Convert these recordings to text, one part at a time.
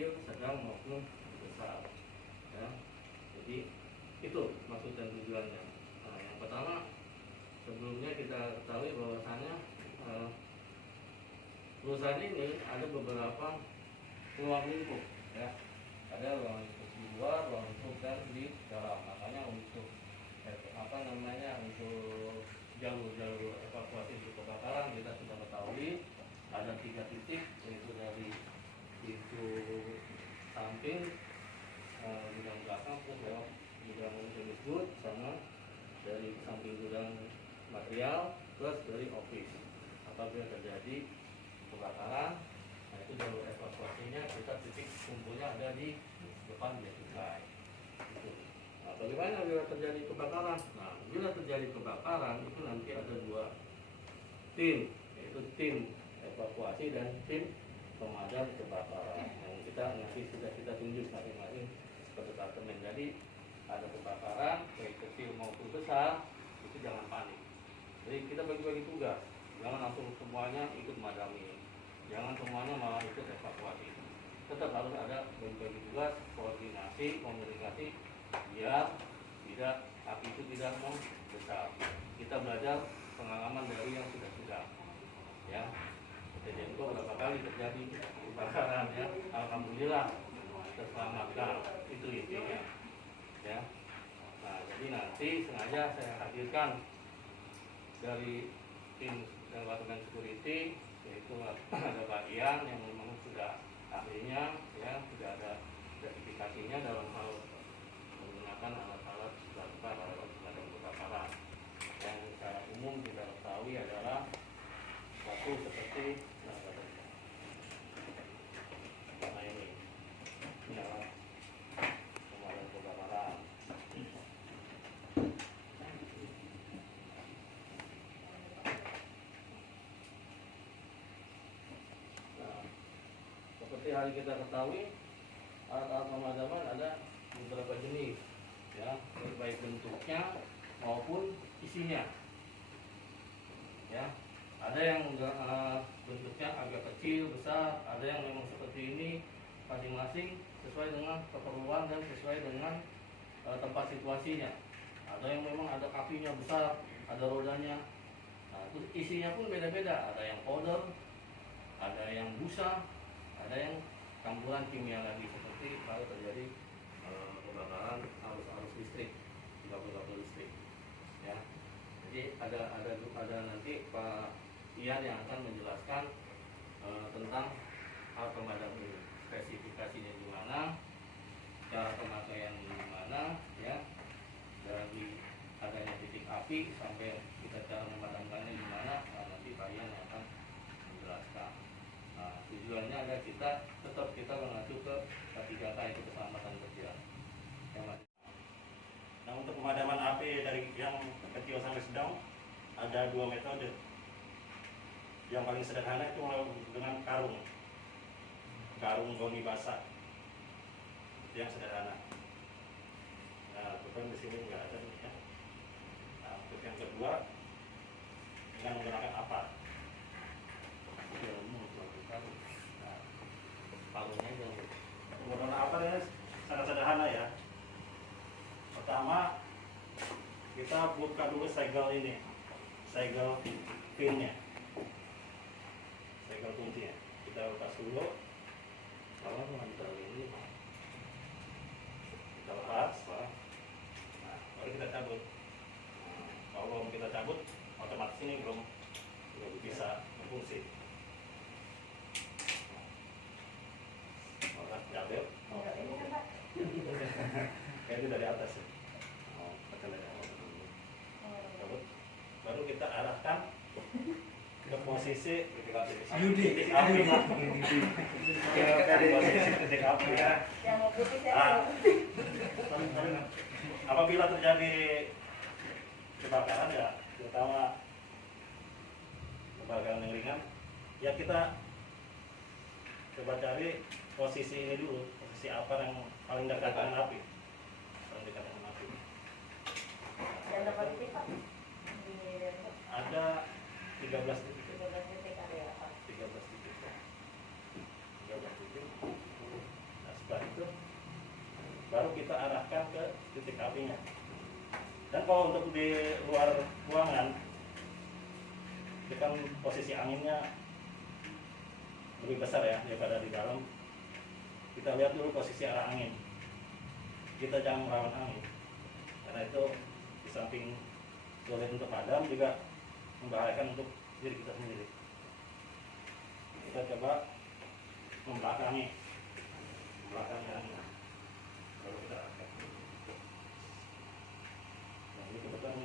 kecil, sedang maupun besar. Ya. Jadi itu maksud dan tujuannya. Nah, yang pertama sebelumnya kita ketahui bahwasannya perusahaan ini ada beberapa ruang lingkup, ya. Ada ruang lingkup di luar, ruang lingkup dan di dalam. Makanya untuk untuk jalur-jalur evakuasi untuk kebakaran kita sudah ketahui ada 3 titik, yaitu dari pintu samping, gudang belakang, terus lewat gudang tersebut, sama dari samping gudang material, plus dari office. Apabila terjadi kebakaran, nah itu jalur evakuasinya kita titik kumpulnya ada di depan bea cukai. Gitu. Nah, bagaimana bila terjadi kebakaran? Nah, bila terjadi kebakaran itu nanti ada 2 tim, yaitu tim evakuasi dan tim pemadam kebakaran. Yang kita nanti sudah kita tunjuk masing-masing ke departemen. Jadi ada kebakaran baik kecil maupun besar, itu jangan panik. Jadi kita bagi-bagi tugas, jangan langsung semuanya ikut madami, jangan semuanya malah ikut evakuasi. Tetap harus ada bagi-bagi tugas, koordinasi, komunikasi, biar tidak api itu tidak membesar. Kita belajar pengalaman dari yang sudah, ya. Kejadian itu berapa kali terjadi kebakaran, ya. Alhamdulillah terselamatkan, itu intinya, ya. Nah, jadi nanti sengaja saya hadirkan dari tim departemen security, yaitu ada bagian yang memang sudah ahlinya, ya, sudah ada sertifikasinya dalam hal menggunakan alat-alat bongkar atau pemadam kebakaran. Yang secara umum kita ketahui adalah satu seperti ini alat pemadam kebakaran. Nah, seperti hari kita ketahui, alat-alat pemadaman ada beberapa jenis, ya, baik bentuknya maupun isinya, ya. Ada yang bentuknya agak kecil, besar, ada yang memang seperti ini, masing-masing sesuai dengan keperluan dan sesuai dengan tempat situasinya. Ada yang memang ada kakinya besar, ada rodanya. Nah, terus isinya pun beda-beda, ada yang powder, ada yang busa, ada yang campuran kimia lagi, seperti kalau terjadi kebakaran arus listrik, kabel-kabel listrik, ya. Jadi ada nanti Pak Ian yang akan menjelaskan tentang alat pemadam ini, spesifikasinya gimana, cara pemakaian gimana, ya, dari adanya titik api sampai kita cara memadamkannya gimana. Nah, nanti Pak Ian yang akan menjelaskan. Nah, tujuannya ada kita mengacu ke K3K, itu keselamatan kerja. Nah, untuk pemadaman api dari yang kecil sampai sedang ada 2 metode. Yang paling sederhana itu dengan karung goni basah, itu yang sederhana. Nah, bukan di sini nggak ada nih, ya. Nah, untuk yang kedua dengan menggunakan apa? Penggunaan apa ya? Sangat sederhana, ya. Pertama, kita buka dulu segel ini, segel pinnya, segel kuncinya. Kita lepas dulu. Kalau mental ini Kita lepas. Nah, baru kita cabut. Kalau kita cabut, otomatis ini belum bisa berfungsi. Cabut. Kayak itu dari atas, ya. Cabut. Baru kita arahkan ke posisi titik api. Titik api, ya. Apabila terjadi kebakaran, ya, terutama kebakaran yang ringan, ya kita coba cari posisi ini dulu, posisi apa yang paling dekat dengan api, Dan dapat titik Pak? Ada 13 titik. 13 titik ada ya Pak? 13 titik. 13 titik. kita arahkan ke titik apinya. Dan kalau untuk di luar ruangan, itu kan posisi anginnya lebih besar ya daripada di dalam. Kita lihat dulu posisi arah angin. Kita jangan melawan angin, karena itu di samping sulit untuk padam juga membahayakan untuk diri kita sendiri. Kita coba membelakangi angin. Lalu kita arahkan. Nah, ini kebetulan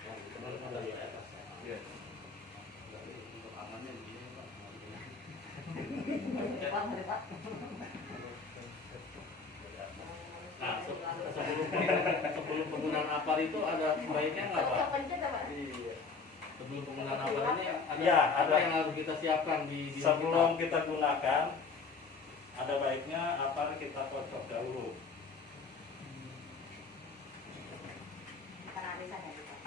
Yang kemarin ada di atas ya. Iya. Untuk amannya begini Pak. Cepat hari Pak. Nah, sebelum penggunaan apar itu ada baiknya nggak Pak? Pencet apa? Iya. Sebelum penggunaan apar ini ada, Iya, apa ada. yang harus kita siapkan di Sebelum kita gunakan, ada baiknya apar kita kocok dahulu. Karena arisan ya Pak.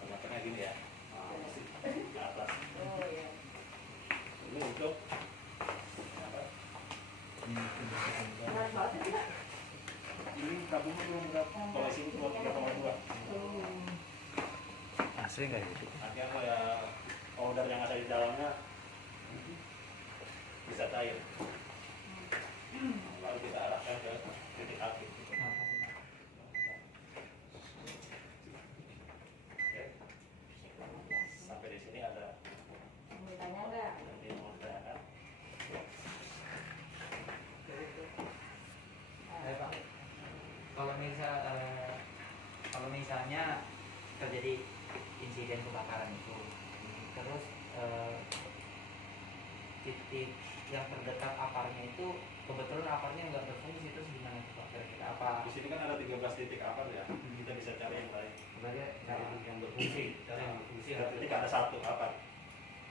Matangnya gini ya. Ke atas. Oh iya. Ini untuk apa? Benar banget sih Pak. Ini tabungnya belum berapa? Kalau sini cuma 3,2. Asli nggak gitu? Nanti apa ya powder yang ada di dalamnya bisa cair. Lalu kita arahkan ke titik api. Oke. Sampai di sini ada Ditanya enggak? nanti mau ditanyakan. Pak, kalau misalnya terjadi insiden kebakaran itu, terus titik yang terdekat aparnya itu kebetulan aparnya nggak berfungsi, terus gimana Pak? Kira-kira apa? Di sini kan ada 13 titik apar ya. Kita bisa cari yang lain. Sebenarnya Cari yang berfungsi, cari yang berfungsi. Setiap titik ada satu apar.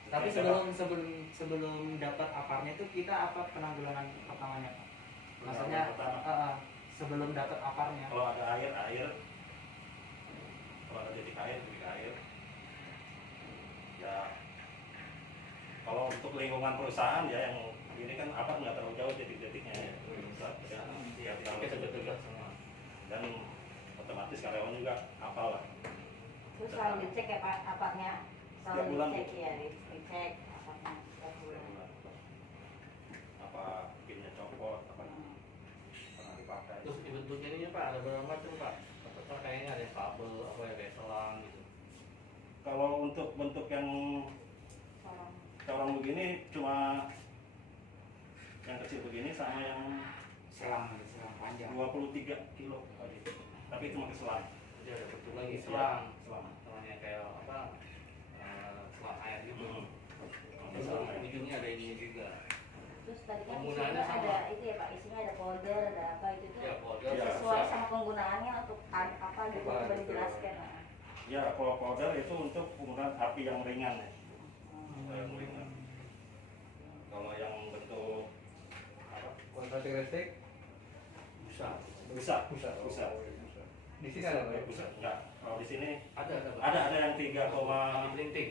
tapi Setiap sebelum dapat aparnya itu kita apa penanggulangan pertamanya Pak? Maksudnya pertama, sebelum dapat aparnya. kalau ada air, kalau ada titik air, ya kalau untuk lingkungan perusahaan ya yang ini kan apa nggak terlalu jauh titik-titiknya ya. Ya, Kita betul semua. dan otomatis karyawan juga hafal lah. Terus selalu dicek ya Pak aparnya. Setiap Selalu bulan, dicek Bu. ya, dicek aparnya setiap bulan. Apa pinnya copot, apa pernah dipakai. Terus bentuknya ini Pak ada berapa macam Pak? Apa kayaknya ada kabel apa ya kayak selang gitu. Kalau untuk bentuk yang Salam. corong begini cuma yang kecil begini sama yang Selang panjang. 23 kilo tadi. Tapi cuma keselang. Jadi ada bentuk lagi Iya, selang. selang. Selangnya kayak apa? Selang air gitu. Terus Selang air. ujungnya ada ini juga. Terus tadi kan Penggunaannya isinya sama. ada itu ya Pak, isinya ada folder, ada apa itu tuh. Ya, folder. Iya. Sesuai sama penggunaannya untuk apa gitu Apa, coba gitu. dijelaskan. Nah. Ya, kalau powder itu untuk penggunaan api yang ringan ya. Yang ringan. Kalau yang bentuk apa? Kontak listrik Bisa. Bisa. di sini ada Pak? Bisa. Enggak. Kalau di sini Ada. ada yang 3,2 Printing.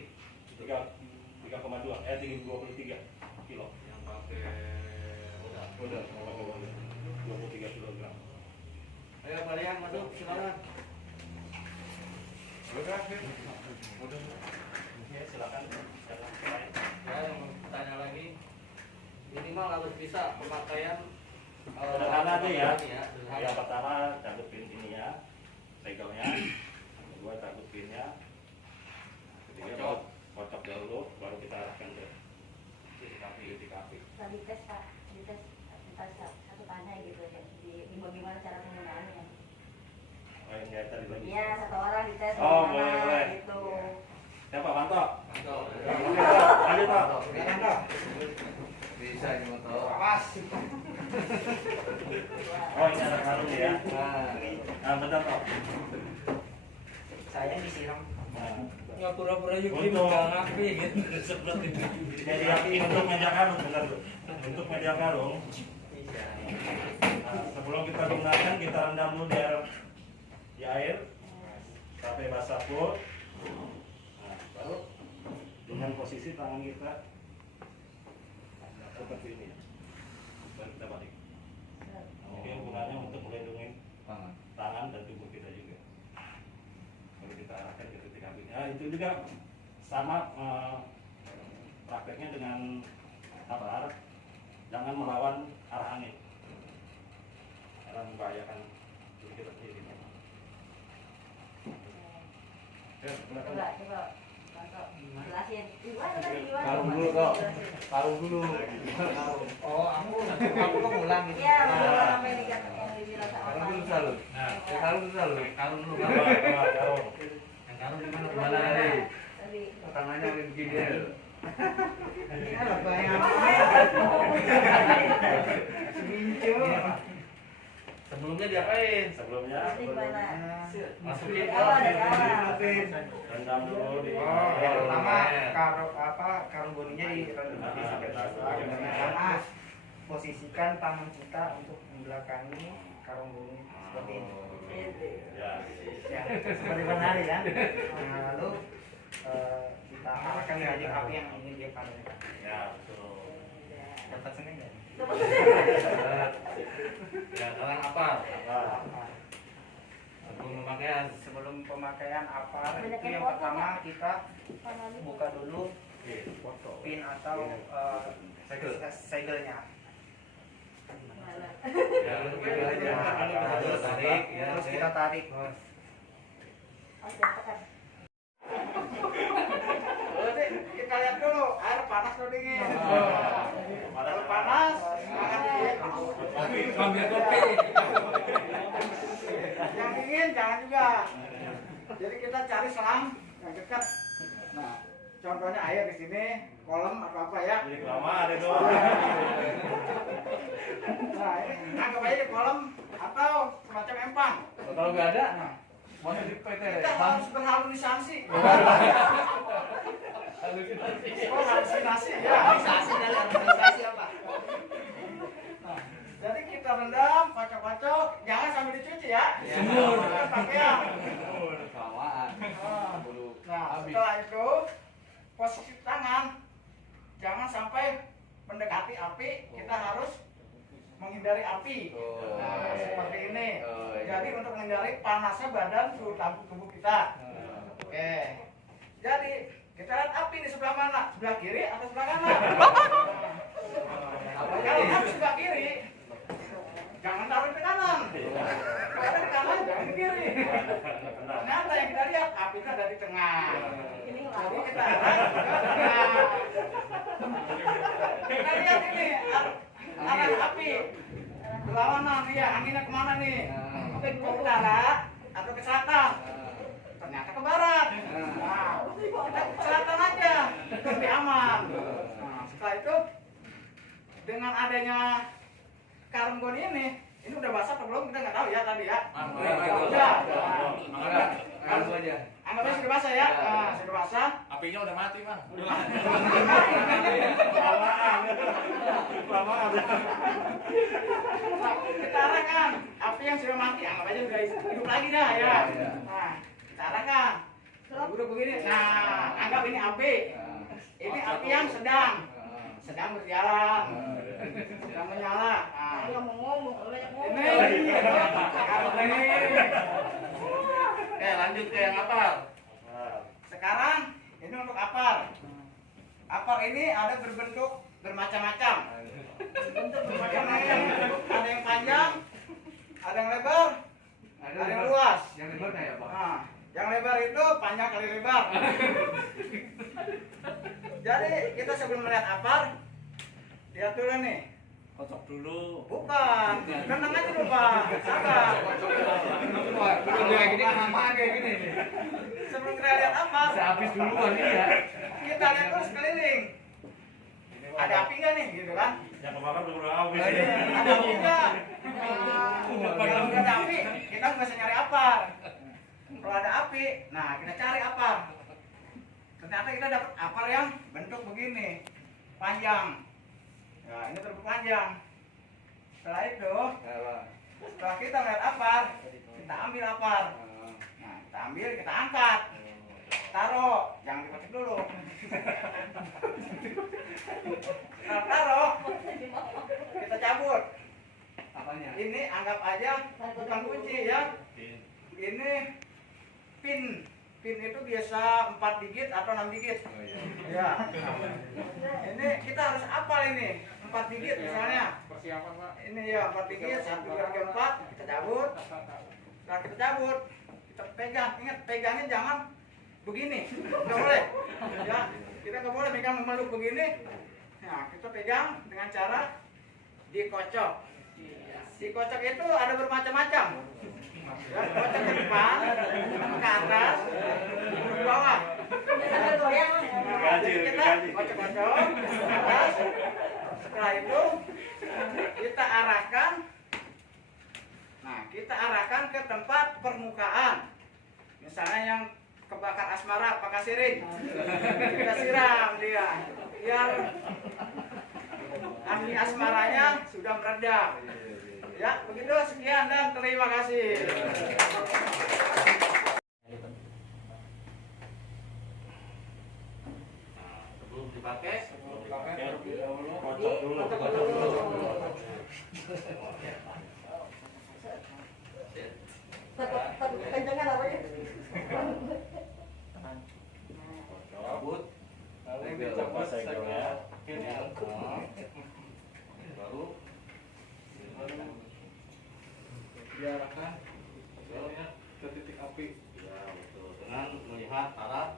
3,2 23 kilo. Yang pakai udah. Udah. 23 kilogram. Ayo kalian masuk silakan. Udah. Ya, silakan. Ya yang tanya lagi minimal harus bisa pemakaian Sederhana aja ya. sederhana. Yang pertama cabut pin ininya, regelnya. Yang kedua cabut pinnya. Ketiga Kocok. kocok dahulu, baru kita arahkan ke titik api. Tadi tes Pak, dites kita satu tanya gitu ya, di bagaimana cara penggunaannya. Oh, yang kayak tadi lagi. Iya, satu orang dites Oh, bagaimana boleh. gitu. Siapa Manto? Mantap. Lanjut Pak. Bisa ini motor. Awas. Oh, ini ada karung ya. Nah, bentar Pak. Saya disiram. Nah, Nggak pura-pura yuk Untuk- megang api gitu. Seperti jadi api untuk meja karung, benar Bu. Untuk meja karung. Bisa. Nah, sebelum kita gunakan kita rendam dulu di air sampai basah full. Nah, baru dengan posisi tangan kita seperti ini. Baru kita balik. Ya itu juga sama prakteknya dengan apar, jangan melawan arah angin karena membahayakan diri kita sendiri. Coba contoh jelasin gimana tadi gimana Karung dulu kok. Karung dulu. Karung. Oh, aku lo ngulang gitu. iya betul apa yang dibilang sama Karung Pak. dulu selalu. Nah, Ya, karung dulu selalu. karung dulu Karung, kan. karung. Yang karung di mana? Mana tadi? Tadi. Tangannya begini ya. Sebelumnya diapain? Sebelumnya Tadi gimana Masukin dari awal dari awal rendam dulu di Yang pertama karung boninya direndam panas. Posisikan tangan kita untuk membelakangi karung boni seperti ini. ya. Ya, seperti penari kan. Nah, lalu kita arahkan ke api yang ini dia padamkan. Ya, betul. Dapat seneng nggak? Ya, sekarang apa? Nah, Sebelum pemakaian. Sebelum pemakaian apa Banyak itu yang yang foto, pertama kita Panali. buka dulu pin atau segelnya. Ya, terus tarik, ya, Terus kita tarik. Oke, tekan. Kita lihat dulu air panas atau dingin. Kalau panas, jangan dingin. Ambil kopi. Yang dingin jangan juga. Jadi kita cari selang yang dekat. Nah, contohnya air di sini, kolam atau apa ya. jadi kelamaan itu. Nah, ini anggap aja di kolam atau semacam empang. Kalau nggak ada, mau di PT. Kita harus berhalusinasi. Oh, halusinasi ya. Halusinasi apa? Nah, jadi kita rendam, kocok-kocok, jangan sambil dicuci ya. Semur. Jangan pakaian. Kelamaan. Nah, setelah itu posisi tangan jangan sampai mendekati api, kita harus menghindari api. Nah, seperti ini. Jadi untuk menghindari panasnya badan suhu tubuh kita. Oke. Jadi kita lihat api di sebelah mana? Sebelah kiri atau sebelah kanan? Kalau api sebelah kiri, jangan taruh di kanan. Kalau ada di kanan, jangan di kiri. Ternyata yang kita lihat apinya ada di tengah. Ini Jadi lalu. kita arah ke tengah. Kita lihat ini arah api. Berlawanan, ya anginnya kemana nih? Ke utara atau ke selatan? Ternyata ke barat. Nah, kita ke selatan aja, lebih aman. Nah, setelah itu dengan adanya karung boni ini udah basah atau belum kita nggak tahu ya tadi ya. Udah. Karung aja. Anggapnya sudah basah ya. Nah, sudah basah. Apinya udah mati, Bang. Kelamaan. Nah, kita arahkan api yang sudah mati, anggap aja udah hidup lagi dah ya. Nah, kita arahkan. Udah begini. Nah, anggap ini api. Ini api yang sedang berjalan, sedang menyala. Nah, Ayo mau ngomong, banyak ngomong. ini kalau ini. Oke, lanjut ke yang apa? Sekarang ini untuk apar. Apar ini ada berbentuk bermacam-macam. Bentuk bermacam-macam. Ada yang panjang, ada yang lebar, ada yang luas. Yang lebar kayak apa? Nah, yang lebar itu panjang kali lebar. Jadi kita sebelum melihat apar, lihat dulu nih. Kocok dulu. Bukan, tenang aja dulu Pak. Sabar. Kalau kayak gini kelamaan kayak gini nih. Sebelum kita lihat apar, Bisa habis duluan nih ya. kita lihat dulu sekeliling. Ada api nggak nih, gitu kan? Yang kemarin udah habis. Ada api nggak? Kalau nggak ada api, kita nggak bisa nyari apar. Kalau ada api, nah kita cari apar. Ternyata kita dapat apar yang bentuk begini, panjang. Ya, ini bentuk panjang. Setelah itu, setelah kita lihat apar, kita ambil apar. Nah, kita ambil, kita angkat. Taruh, jangan dipetik dulu. Nah, taruh, kita cabut. Apanya? Ini anggap aja bukan kunci ya. Ini pin pin itu biasa 4 digit atau 6 digit. Oh, iya. Ya. Ini kita harus hafal ini 4 digit misalnya. Persiapan Pak. Ini ya 4 digit 1 2 3 4 kita cabut. Nah kita cabut, kita pegang. Ingat pegangnya jangan begini, nggak boleh. Ya, kita nggak boleh pegang memeluk begini. Nah kita pegang dengan cara dikocok. Dikocok itu ada bermacam-macam. Ya, kocok ke depan, ke atas, ke bawah. Sambil goyang. Digaji, Jadi kita digaji. kocok-kocok ke atas. Setelah itu kita arahkan. Nah, kita arahkan ke tempat permukaan. Misalnya yang kebakar asmara pakai siring. Kita siram dia. Biar api asmaranya sudah meredah. Ya, begitu sekian dan terima kasih. Sebelum dipakai, Kocok dulu. Kencengan apa ya? cabut, Coba segelnya. baru Diarahkan ke titik api. ya betul dengan melihat arah